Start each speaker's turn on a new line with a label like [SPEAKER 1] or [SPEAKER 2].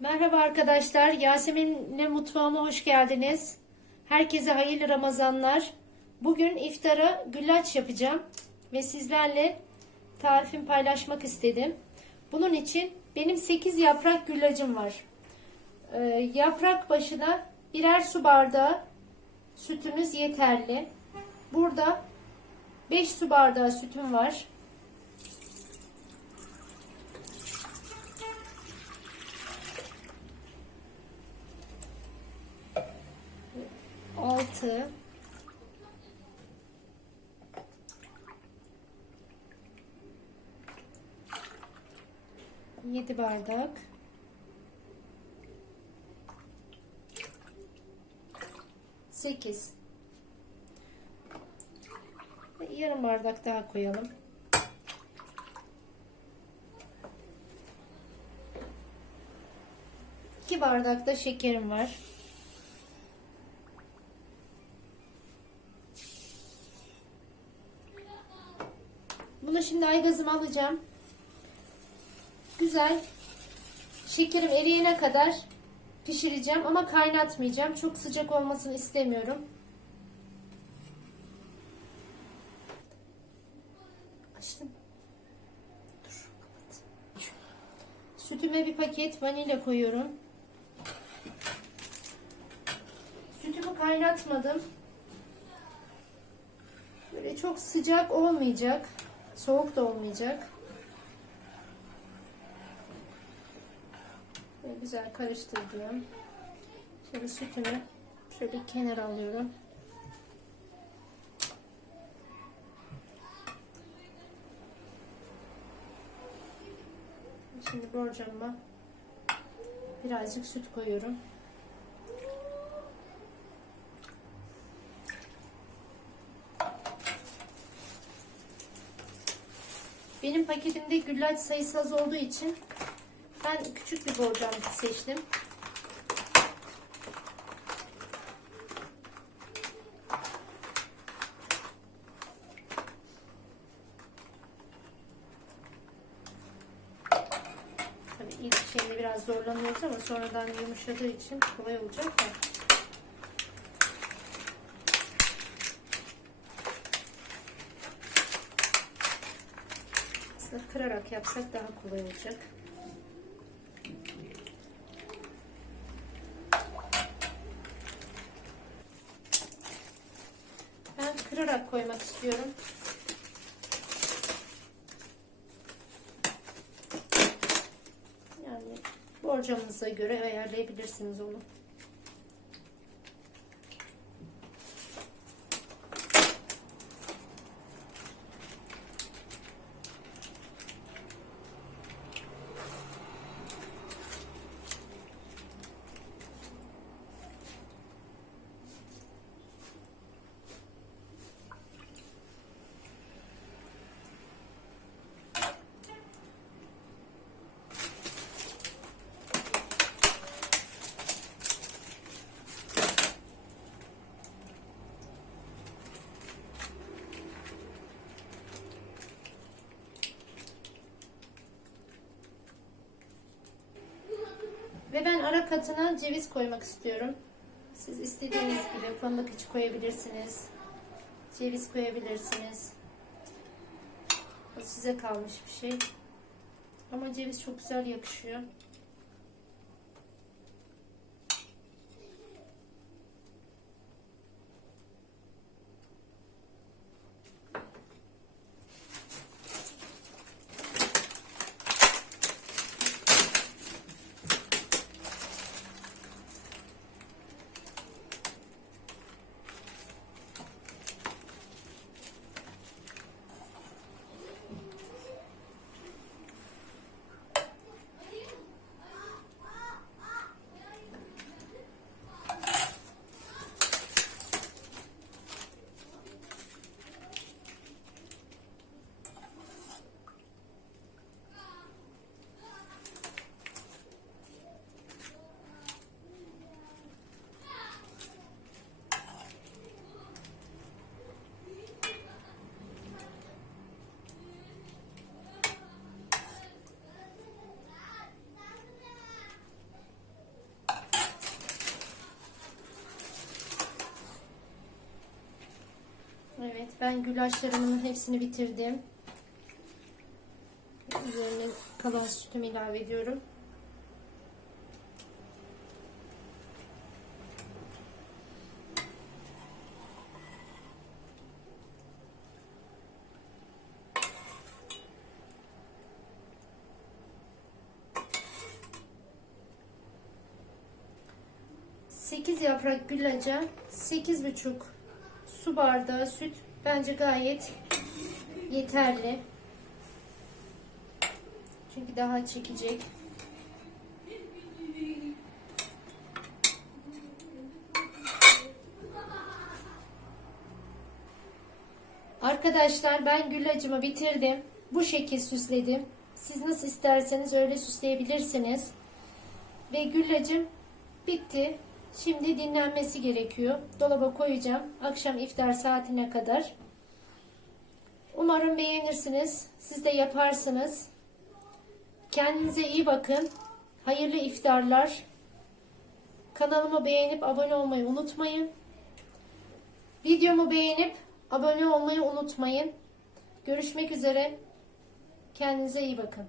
[SPEAKER 1] Merhaba arkadaşlar. Yasemin'le mutfağıma hoş geldiniz. Herkese hayırlı Ramazanlar. Bugün iftara güllaç yapacağım ve sizlerle tarifimi paylaşmak istedim. Bunun için benim 8 yaprak güllacım var. Ee, yaprak başına birer su bardağı sütümüz yeterli. Burada 5 su bardağı sütüm var. Altı yedi bardak sekiz yarım bardak daha koyalım. İki bardak da şekerim var. Şimdi aygazıma alacağım. Güzel. Şekerim eriyene kadar pişireceğim ama kaynatmayacağım. Çok sıcak olmasını istemiyorum. Açtım. Dur kapat. Sütüme bir paket vanilya koyuyorum. Sütümü kaynatmadım. Böyle çok sıcak olmayacak. Soğuk da olmayacak. Böyle güzel karıştırdım. Şöyle sütümü şöyle kenara alıyorum. Şimdi borcamıma birazcık süt koyuyorum. Benim paketimde güllaç sayısı az olduğu için ben küçük bir borcam seçtim. Tabii ilk şeyinde biraz zorlanıyoruz ama sonradan yumuşadığı için kolay olacak da. Aslında kırarak yapsak daha kolay olacak. Ben kırarak koymak istiyorum. Yani borcamınıza göre ayarlayabilirsiniz onu. Ve ben ara katına ceviz koymak istiyorum. Siz istediğiniz gibi fındık içi koyabilirsiniz. Ceviz koyabilirsiniz. O size kalmış bir şey. Ama ceviz çok güzel yakışıyor. Ben güllaçlarımın hepsini bitirdim. Üzerine kalan sütümü ilave ediyorum. Sekiz yaprak güllaca, sekiz buçuk su bardağı süt bence gayet yeterli. Çünkü daha çekecek. Arkadaşlar ben güllacımı bitirdim. Bu şekil süsledim. Siz nasıl isterseniz öyle süsleyebilirsiniz. Ve güllacım bitti. Şimdi dinlenmesi gerekiyor. Dolaba koyacağım. Akşam iftar saatine kadar. Umarım beğenirsiniz. Siz de yaparsınız. Kendinize iyi bakın. Hayırlı iftarlar. Kanalımı beğenip abone olmayı unutmayın. Videomu beğenip abone olmayı unutmayın. Görüşmek üzere. Kendinize iyi bakın.